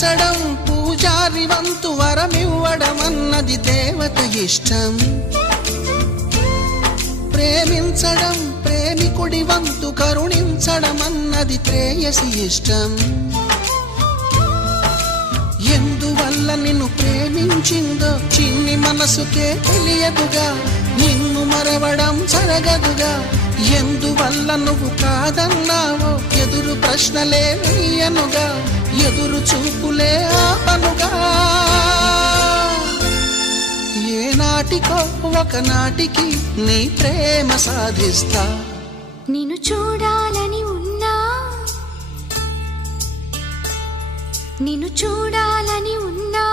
పూజించడం పూజారి వంతు వరమివ్వడం అన్నది దేవత ఇష్టం. ప్రేమించడం ప్రేమికుడి వంతు కరుణించడం అన్నది ప్రేయసి ఇష్టం. ఎందువల్ల నిన్ను ప్రేమించిందో చిన్ని మనసుకే తెలియదుగా, నిన్ను మరవడం జరగదుగా. ఎందువల్ల నువ్వు కాదన్నావో ఎదురు ప్రశ్నలే వేయనుగా, ఎదురు చూపులే ఆపనుగా. ఏనాటికో ఒకనాటికి నీ ప్రేమ సాధిస్తా. నిన్ను చూడాలని ఉన్నా, నిన్ను చూడాలని ఉన్నా